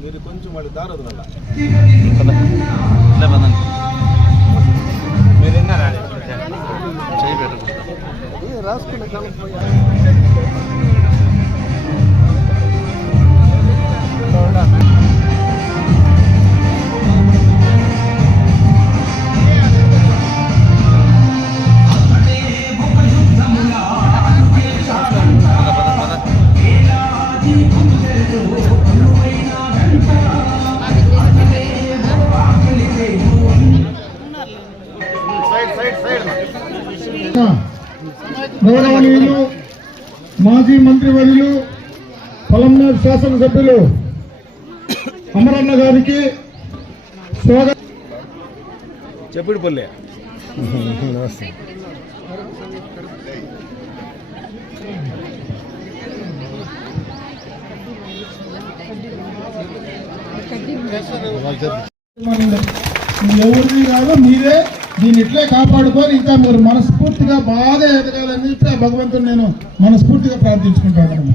మీరు కొంచెం వాళ్ళు దారదు వల్ల మీరు రాసుకున్న కాలం గౌరవనీయులు మాజీ మంత్రివర్యులు పలమనేరు శాసనసభ్యులు అమరన్న గారికి స్వాగతం. చెప్పుడు పల్లె ఎవరిని కాదు, మీరే దీన్ని ఇట్లే కాపాడుకొని ఇంకా మీరు మనస్ఫూర్తిగా బాగా ఎదగాలని చెప్పి భగవంతుని నేను మనస్ఫూర్తిగా ప్రార్థించుకుంటాను.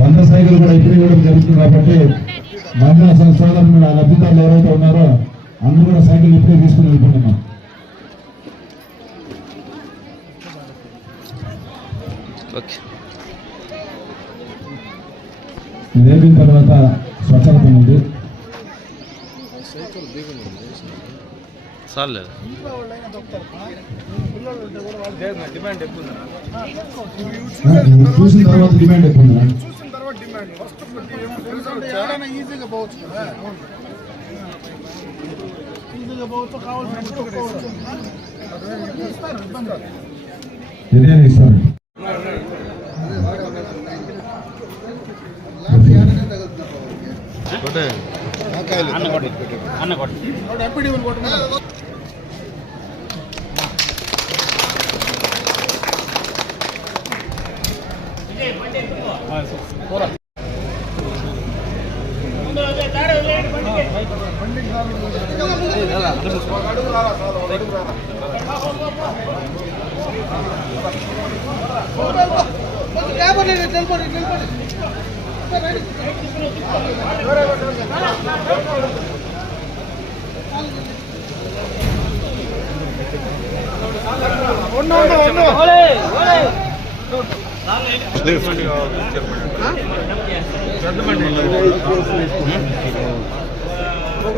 వంద సైకిల్ కూడా ఇప్పుడు ఇవ్వడం జరుగుతుంది కాబట్టి మహిళా సోదరులు లబ్ధిదారులు ఎవరైతే ఉన్నారో అందరూ కూడా సైకిల్ ఇప్పుడే తీసుకుని వెళ్ళిపోతున్నాం. ఇదేమిన తర్వాత స్వచ్ఛత ఉంది. చూసిన తర్వాత డిమాండ్ ఎక్కువ ఉందా? ఈజీగా పోవచ్చు కదా, ఈజీగా పోవచ్చు, కావాల్సినప్పుడు బిర్యానీ ఇస్తారు.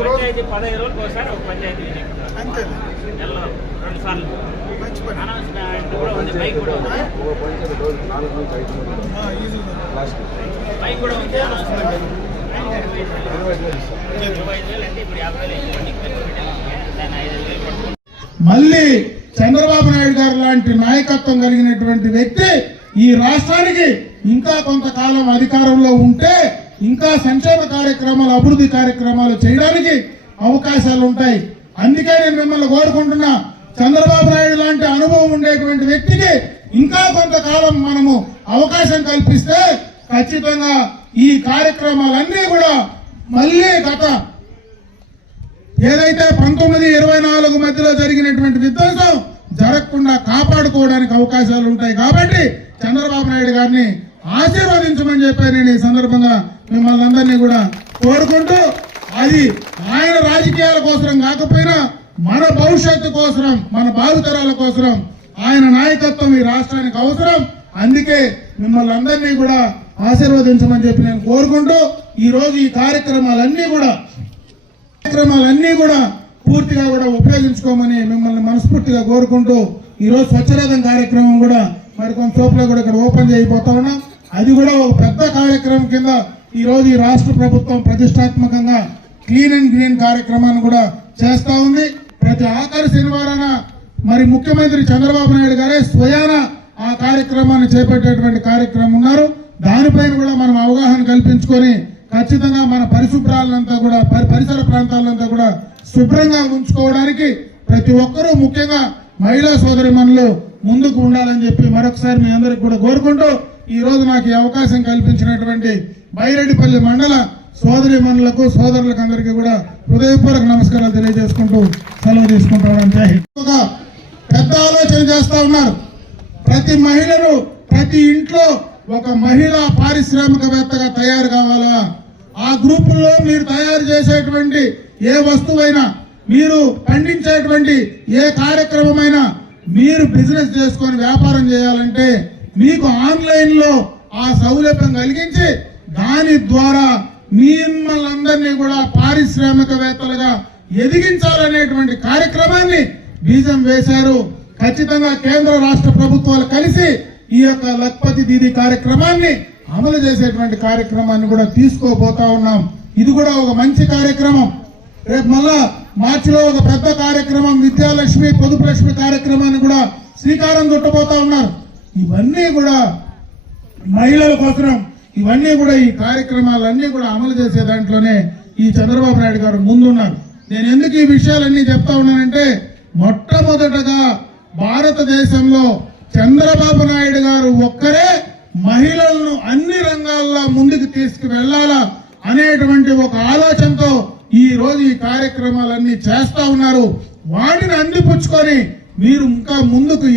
పంచాయతీ 15 రోజులకు ఒకసారి ఒక పంచాయతీ అంతే, 2 సార్లు అనౌన్స్మెంట్ కూడా ఉంది, బైక్ కూడా ఉంది, బైక్ కూడా ఉంది. అనౌన్స్మెంట్ 25,000 అంటే ఇప్పుడు 50,000 మళ్ళీ చంద్రబాబు నాయుడు గారు లాంటి నాయకత్వం కలిగినటువంటి వ్యక్తి ఈ రాష్ట్రానికి ఇంకా కొంతకాలం అధికారంలో ఉంటే ఇంకా సంక్షేమ కార్యక్రమాలు, అభివృద్ధి కార్యక్రమాలు చేయడానికి అవకాశాలు ఉంటాయి. అందుకే నేను మిమ్మల్ని కోరుకుంటున్నా, చంద్రబాబు నాయుడు లాంటి అనుభవం ఉండేటువంటి వ్యక్తికి ఇంకా కొంతకాలం మనము అవకాశం కల్పిస్తే ఖచ్చితంగా ఈ కార్యక్రమాలన్నీ కూడా మళ్ళీ గత ఏదైతే 1924 మధ్యలో జరిగినటువంటి విధ్వంసం జరగకుండా కాపాడుకోవడానికి అవకాశాలు ఉంటాయి. కాబట్టి చంద్రబాబు నాయుడు గారిని ఆశీర్వదించమని చెప్పి నేను ఈ సందర్భంగా మిమ్మల్ని అందరినీ కూడా కోరుకుంటూ, అది ఆయన రాజకీయాల కోసం కాకపోయినా మన భవిష్యత్తు కోసం, మన భావితరాల కోసం ఆయన నాయకత్వం ఈ రాష్ట్రానికి అవసరం. అందుకే మిమ్మల్ని అందరినీ కూడా ఆశీర్వదించమని చెప్పి నేను కోరుకుంటూ, ఈ రోజు ఈ కార్యక్రమాలన్నీ కూడా పూర్తిగా కూడా ఉపయోగించుకోమని మిమ్మల్ని మనస్ఫూర్తిగా కోరుకుంటూ, ఈ రోజు స్వచ్ఛరథం కార్యక్రమం కూడా మరి కొంత చోట్ల కూడా ఇక్కడ ఓపెన్ చేయబోతా ఉన్నాం. అది కూడా ఒక పెద్ద కార్యక్రమం కింద ఈ రోజు ఈ రాష్ట్ర ప్రభుత్వం ప్రతిష్టాత్మకంగా క్లీన్ అండ్ గ్రీన్ కార్యక్రమాన్ని కూడా చేస్తా ఉంది. ప్రతి ఆఖరి శనివారాన మరి ముఖ్యమంత్రి చంద్రబాబు నాయుడు గారే స్వయాన ఆ కార్యక్రమాన్ని చేపట్టేటువంటి కార్యక్రమం ఉన్నారు. దానిపైన కూడా మనం అవగాహన కల్పించుకొని ఖచ్చితంగా మన పరిశుభ్రాలంతా కూడా పరిసర ప్రాంతాలంతా కూడా శుభ్రంగా ఉంచుకోవడానికి ప్రతి ఒక్కరూ ముఖ్యంగా మహిళా సోదరిమణులు ముందుకు ఉండాలని చెప్పి మరొకసారి మీ అందరికి కూడా కోరుకుంటూ, ఈ రోజు నాకు ఈ అవకాశం కల్పించినటువంటి బైరెడ్డిపల్లి మండల సోదరి మనులకు సోదరులకు అందరికీ కూడా హృదయపూర్వక నమస్కారాలు తెలియజేసుకుంటూ సెలవు తీసుకుంటామని జై హింద్. ఒక పెద్ద ఆలోచన చేస్తా ఉన్నారు. ప్రతి మహిళను ప్రతి ఇంట్లో ఒక మహిళా పారిశ్రామికవేత్తగా తయారు కావాలా. ఆ గ్రూపుల్లో మీరు తయారు చేసేటువంటి ఏ వస్తువైనా, మీరు పండించేటువంటి ఏ కార్యక్రమమైనా, మీరు బిజినెస్ చేసుకొని వ్యాపారం చేయాలంటే మీకు ఆన్లైన్ లో ఆ సౌలభ్యం కలిగించి దాని ద్వారా మిమ్మల్ని అందరినీ కూడా పారిశ్రామికవేత్తలుగా ఎదిగించాలనేటువంటి కార్యక్రమాన్ని బీజం వేశారు. ఖచ్చితంగా కేంద్ర రాష్ట్ర ప్రభుత్వాలు కలిసి ఈ యొక్క లక్పతి దీది కార్యక్రమాన్ని అమలు చేసేటువంటి కార్యక్రమాన్ని కూడా తీసుకోబోతా ఉన్నాం. ఇది కూడా ఒక మంచి కార్యక్రమం. రేపు మళ్ళా మార్చిలో ఒక పెద్ద కార్యక్రమం విద్యాలక్ష్మి పొదుపు లక్ష్మి కార్యక్రమాన్ని కూడా శ్రీకారం చుట్టబోతా ఉన్నారు. ఇవన్నీ కూడా మహిళల కోసం, ఇవన్నీ కూడా ఈ కార్యక్రమాలన్నీ కూడా అమలు చేసే దాంట్లోనే ఈ చంద్రబాబు నాయుడు గారు ముందున్నారు. నేను ఎందుకు ఈ విషయాలన్నీ చెప్తా ఉన్నానంటే, మొట్టమొదటగా భారతదేశంలో చంద్రబాబు నాయుడు గారు ఒక్కరే మహిళలను అన్ని రంగాల్లో ముందుకు తీసుకువెళ్లాలా అనేటువంటి ఒక ఆలోచనతో ఈ రోజు ఈ కార్యక్రమాలన్నీ చేస్తా ఉన్నారు. వాటిని అందిపుచ్చుకొని మీరు ఇంకా ముందుకు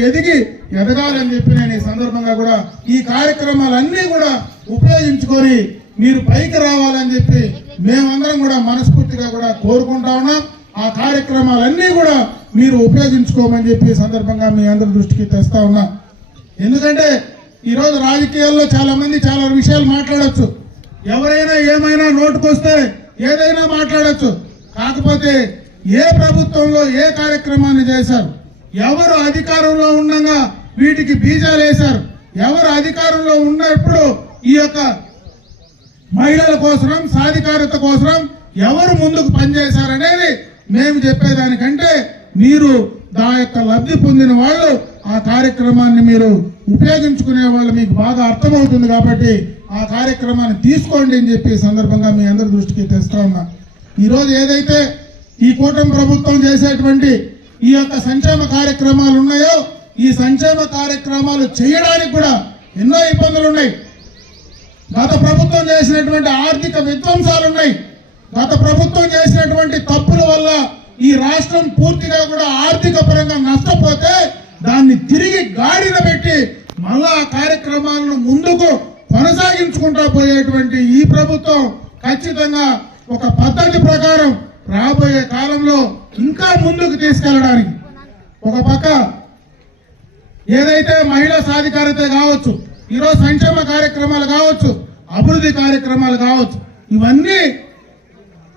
ఎదగాలని చెప్పి నేను ఈ సందర్భంగా కూడా ఈ కార్యక్రమాలన్నీ కూడా ఉపయోగించుకొని మీరు పైకి రావాలని చెప్పి మేమందరం కూడా మనస్ఫూర్తిగా కూడా కోరుకుంటా ఉన్నాం. ఆ కార్యక్రమాలన్నీ కూడా మీరు ఉపయోగించుకోమని చెప్పి సందర్భంగా మీ అందరి దృష్టికి తెస్తా ఉన్నా. ఎందుకంటే ఈరోజు రాజకీయాల్లో చాలా మంది చాలా విషయాలు మాట్లాడొచ్చు. ఎవరైనా ఏమైనా నోటుకొస్తే ఏదైనా మాట్లాడొచ్చు. కాకపోతే ఏ ప్రభుత్వంలో ఏ కార్యక్రమాన్ని చేశారు, ఎవరు అధికారంలో ఉండగా వీటికి బీజాలు వేశారు, ఎవరు అధికారంలో ఉన్నప్పుడు ఈ యొక్క మహిళల కోసం సాధికారత కోసం ఎవరు ముందుకు పనిచేశారనేది మేము చెప్పేదానికంటే మీరు దా యొక్క లబ్ధి పొందిన వాళ్ళు ఆ కార్యక్రమాన్ని మీరు ఉపయోగించుకునే వాళ్ళు మీకు బాగా అర్థమవుతుంది. కాబట్టి ఆ కార్యక్రమాన్ని తీసుకోండి అని చెప్పి సందర్భంగా మీ అందరి దృష్టికి తెస్తా ఉన్నా. ఈరోజు ఏదైతే ఈ కూటమి ప్రభుత్వం చేసేటువంటి ఈ యొక్క సంక్షేమ కార్యక్రమాలు ఉన్నాయో, ఈ సంక్షేమ కార్యక్రమాలు చేయడానికి కూడా ఎన్నో ఇబ్బందులు ఉన్నాయి. గత ప్రభుత్వం చేసినటువంటి ఆర్థిక విధ్వంసాలు ఉన్నాయి. గత ప్రభుత్వం చేసినటువంటి తప్పుల వల్ల ఈ రాష్ట్రం పూర్తిగా కూడా ఆర్థిక పరంగా నష్టపోతే దాన్ని తిరిగి గాడిన పెట్టి మళ్ళా ఆ కార్యక్రమాలను ముందుకు కొనసాగించుకుంటూ పోయేటువంటి ఈ ప్రభుత్వం ఖచ్చితంగా ఒక పద్ధతి ప్రకారం రాబోయే కాలంలో ఇంకా ముందుకు తీసుకెళ్ళడానికి ఒక పక్క ఏదైతే మహిళా సాధికారత కావచ్చు, ఈరోజు సంక్షేమ కార్యక్రమాలు కావచ్చు, అభివృద్ధి కార్యక్రమాలు కావచ్చు, ఇవన్నీ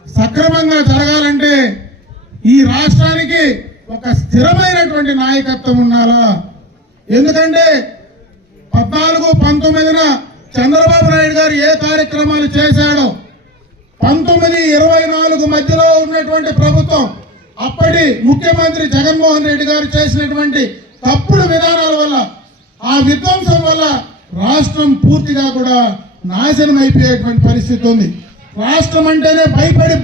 సక్రమంగా జరగాలంటే ఈ రాష్ట్రానికి ఒక స్థిరమైనటువంటి నాయకత్వం ఉండాలా. ఎందుకంటే 14-19న చంద్రబాబు నాయుడు గారు ఏ కార్యక్రమాలు చేశాడో 19-24 మధ్యలో ఉన్నటువంటి ప్రభుత్వం అప్పటి ముఖ్యమంత్రి జగన్మోహన్ రెడ్డి గారు చేసినటువంటి తప్పుడు విధానాల వల్ల, ఆ విధ్వంసం వల్ల రాష్ట్రం పూర్తిగా కూడా నాశనం అయిపోయేటువంటి పరిస్థితి ఉంది. రాష్ట్రం అంటేనే భయపడి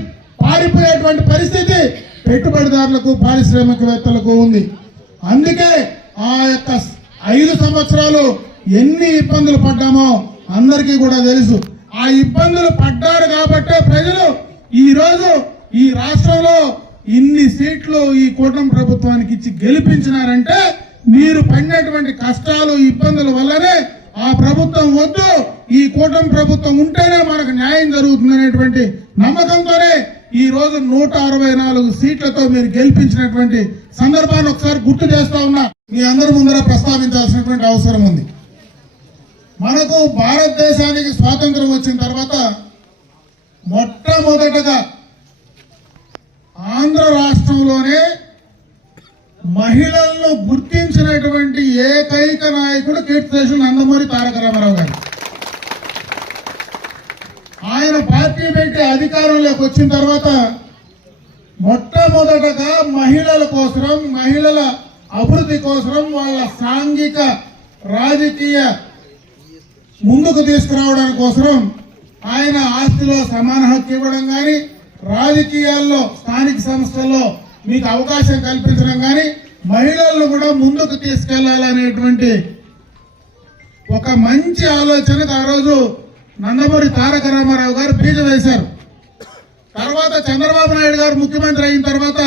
పారిపోయేటువంటి పరిస్థితి పెట్టుబడిదారులకు పారిశ్రామికవేత్తలకు ఉంది. అందుకే ఆ యొక్క 5 సంవత్సరాలు ఎన్ని ఇబ్బందులు పడ్డామో అందరికీ కూడా తెలుసు. ఆ ఇబ్బందులు పడ్డారు కాబట్టే ప్రజలు ఈ రోజు ఈ రాష్ట్రంలో ఇన్ని సీట్లు ఈ కూటమి ప్రభుత్వానికి ఇచ్చి గెలిపించినారంటే మీరు పడినటువంటి కష్టాలు ఇబ్బందుల వల్లనే ఆ ప్రభుత్వం వద్దు, ఈ కూటమి ప్రభుత్వం ఉంటేనే మనకు న్యాయం జరుగుతుందనేటువంటి నమ్మకంతోనే ఈ రోజు 164 సీట్లతో మీరు గెలిపించినటువంటి సందర్భాన్ని ఒకసారి గుర్తు చేస్తా ఉన్నా. మీ అందరి ముందర ప్రస్తావించాల్సినటువంటి అవసరం ఉంది. మనకు భారతదేశానికి స్వాతంత్రం వచ్చిన తర్వాత మొట్టమొదటగా ఆంధ్ర రాష్ట్రంలోనే మహిళలను గుర్తించినటువంటి ఏకైక నాయకుడు కీర్తిశేషులు నందమూరి తారక రామారావు గారు. ఆయన పార్టీ పెట్టి అధికారంలోకి వచ్చిన తర్వాత మొట్టమొదటగా మహిళల కోసం, మహిళల అభివృద్ధి కోసం, వాళ్ళ సాంఘిక రాజకీయ ముందుకు తీసుకురావడం కోసం ఆయన ఆస్తిలో సమాన హక్కు ఇవ్వడం కానీ, రాజకీయాల్లో స్థానిక సంస్థల్లో మీకు అవకాశం కల్పించడం కానీ, మహిళలను కూడా ముందుకు తీసుకెళ్లాలనేటువంటి ఒక మంచి ఆలోచనకు ఆ రోజు నందమూరి తారక రామారావు గారు బీజం వేశారు. తర్వాత చంద్రబాబు నాయుడు గారు ముఖ్యమంత్రి అయిన తర్వాత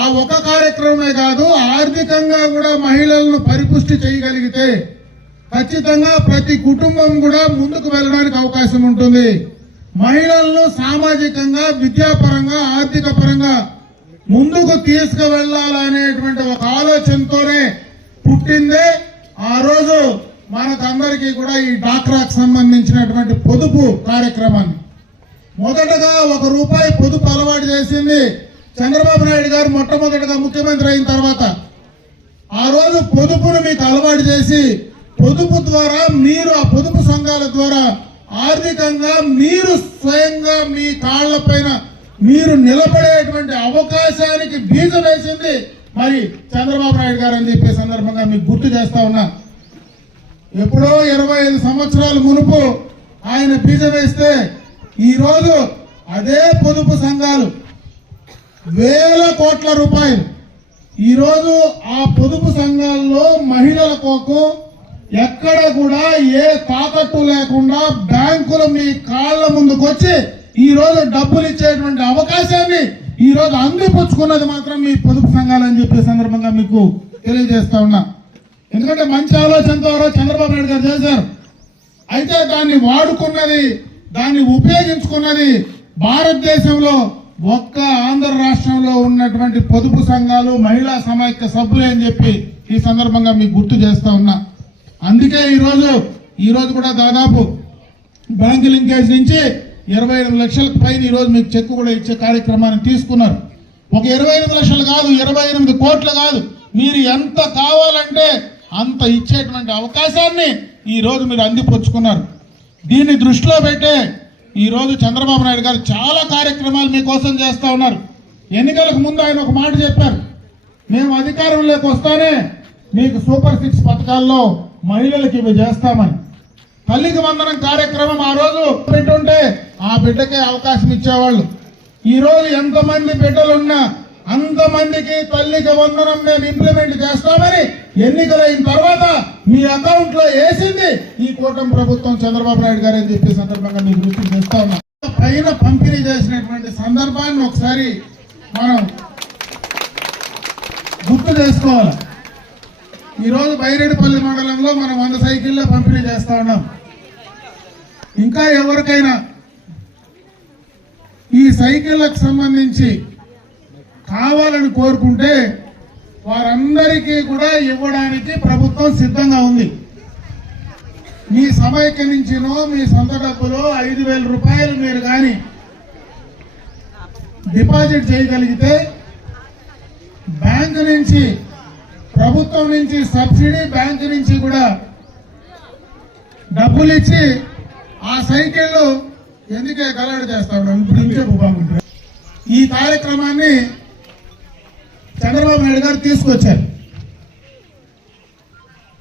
ఆ ఒక కార్యక్రమమే కాదు, ఆర్థికంగా కూడా మహిళలను పరిపుష్టి చేయగలిగితే ఖచ్చితంగా ప్రతి కుటుంబం కూడా ముందుకు వెళ్ళడానికి అవకాశం ఉంటుంది. మహిళలను సామాజికంగా, విద్యాపరంగా, ఆర్థిక పరంగా ముందుకు తీసుకువెళ్లాలనేటువంటి ఒక ఆలోచనతోనే పుట్టిందే ఆ రోజు మనకందరికీ కూడా ఈ డాక్రాకు సంబంధించినటువంటి పొదుపు కార్యక్రమాన్ని. మొదటగా ₹1 పొదుపు అలవాటు చేసింది చంద్రబాబు నాయుడు గారు మొట్టమొదటిగా ముఖ్యమంత్రి అయిన తర్వాత. ఆ రోజు పొదుపును మీకు అలవాటు చేసి పొదుపు ద్వారా మీరు ఆ పొదుపు సంఘాల ద్వారా ఆర్థికంగా మీరు స్వయంగా మీ కాళ్లపైన మీరు నిలబడేటువంటి అవకాశానికి బీజం వేసింది మరి చంద్రబాబు నాయుడు గారు అని చెప్పే సందర్భంగా మీకు గుర్తు చేస్తా ఉన్నా. ఎప్పుడో 25 సంవత్సరాల మునుపు ఆయన బీజం వేస్తే ఈరోజు అదే పొదుపు సంఘాలు వేల కోట్ల రూపాయలు ఈరోజు ఆ పొదుపు సంఘాల్లో మహిళల కోసం ఎక్కడ కూడా ఏ తాకట్టు లేకుండా బ్యాంకులు మీ కాళ్ల ముందుకు వచ్చి ఈ రోజు డబ్బులు ఇచ్చేటువంటి అవకాశాన్ని ఈ రోజు అందిపుచ్చుకున్నది మాత్రం మీ పొదుపు సంఘాలని చెప్పే సందర్భంగా మీకు తెలియజేస్తా ఉన్నా. ఎందుకంటే మంచి ఆలోచనతో చంద్రబాబు నాయుడు గారు చేశారు. అయితే దాన్ని వాడుకున్నది, దాన్ని ఉపయోగించుకున్నది భారతదేశంలో ఒక్క ఆంధ్ర రాష్ట్రంలో ఉన్నటువంటి పొదుపు సంఘాలు, మహిళా సమాఖ్య సభ్యులే అని చెప్పి ఈ సందర్భంగా మీకు గుర్తు చేస్తా ఉన్నా. అందుకే ఈ రోజు కూడా దాదాపు బ్యాంకు లింకేజ్ నుంచి 28 లక్షలకు పైన ఈ రోజు మీకు చెక్ కూడా ఇచ్చే కార్యక్రమాన్ని తీసుకున్నారు. ఒక 28 లక్షలు కాదు, 28 కోట్లు కాదు, మీరు ఎంత కావాలంటే అంత ఇచ్చేటువంటి అవకాశాన్ని ఈ రోజు మీరు అందిపుచ్చుకున్నారు. దీన్ని దృష్టిలో పెట్టే ఈ రోజు చంద్రబాబు నాయుడు గారు చాలా కార్యక్రమాలు మీకోసం చేస్తా ఉన్నారు. ఎన్నికలకు ముందు ఆయన ఒక మాట చెప్పారు, మేము అధికారంలోకి వస్తానే మీకు సూపర్ 6 పథకాల్లో మహిళలకు ఇవి చేస్తామని. తల్లికి వందనం కార్యక్రమం ఆ రోజు పెట్టుంటే ఆ బిడ్డకే అవకాశం ఇచ్చేవాళ్ళు. ఈ రోజు ఎంతమంది బిడ్డలున్నా అంతమందికి తల్లికి వందనం మేము ఇంప్లిమెంట్ చేస్తామని ఎన్నికలైన తర్వాత మీ అకౌంట్ లో వేసింది ఈ కూటమి ప్రభుత్వం, చంద్రబాబు నాయుడు గారు అని చెప్పే సందర్భంగా మీకు గుర్తు చేస్తా ఉన్నా. పైన పంపిణీ చేసినటువంటి సందర్భాన్ని ఒకసారి మనం గుర్తు చేసుకోవాలి. ఈ రోజు బైరెడ్డిపల్లి మండలంలో మనం 100 సైకిళ్ళ పంపిణీ చేస్తా ఉన్నాం. ఇంకా ఎవరికైనా ఈ సైకిళ్లకు సంబంధించి కావాలని కోరుకుంటే వారందరికీ కూడా ఇవ్వడానికి ప్రభుత్వం సిద్ధంగా ఉంది. మీ సమైక్య నుంచినో మీ సొంత డబ్బులో 5,000 రూపాయలు మీరు కానీ డిపాజిట్ చేయగలిగితే బ్యాంకు నుంచి, ప్రభుత్వం నుంచి సబ్సిడీ, బ్యాంకు నుంచి కూడా డబ్బులు ఇచ్చి ఆ సైకిళ్ళు ఎందుకే గలాడు చేస్తా ఉన్నాం. ఇప్పుడు ఇంకేపు బాగుంటుంది. ఈ కార్యక్రమాన్ని చంద్రబాబు నాయుడు గారు తీసుకొచ్చారు.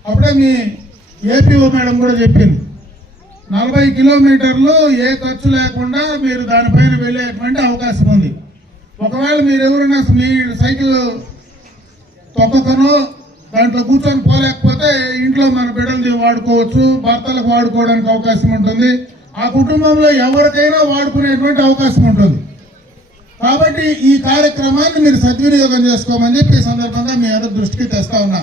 అప్పుడే మీ ఏపీఓ మేడం కూడా చెప్పింది, 40 కిలోమీటర్లు ఏ ఖర్చు లేకుండా మీరు దానిపైన వెళ్ళేటువంటి అవకాశం ఉంది. ఒకవేళ మీరు ఎవరైనా మీ సైకిల్ తొక్కకనో దాంట్లో కూర్చొని పోలేకపోతే ఇంట్లో మన బిడ్డలు వాడుకోవచ్చు, భర్తలకు వాడుకోవడానికి అవకాశం ఉంటుంది, ఆ కుటుంబంలో ఎవరికైనా వాడుకునేటువంటి అవకాశం ఉంటుంది. కాబట్టి ఈ కార్యక్రమాన్ని మీరు సద్వినియోగం చేసుకోమని చెప్పి ఈ సందర్భంగా మీ అందరి దృష్టికి తెస్తా ఉన్నా.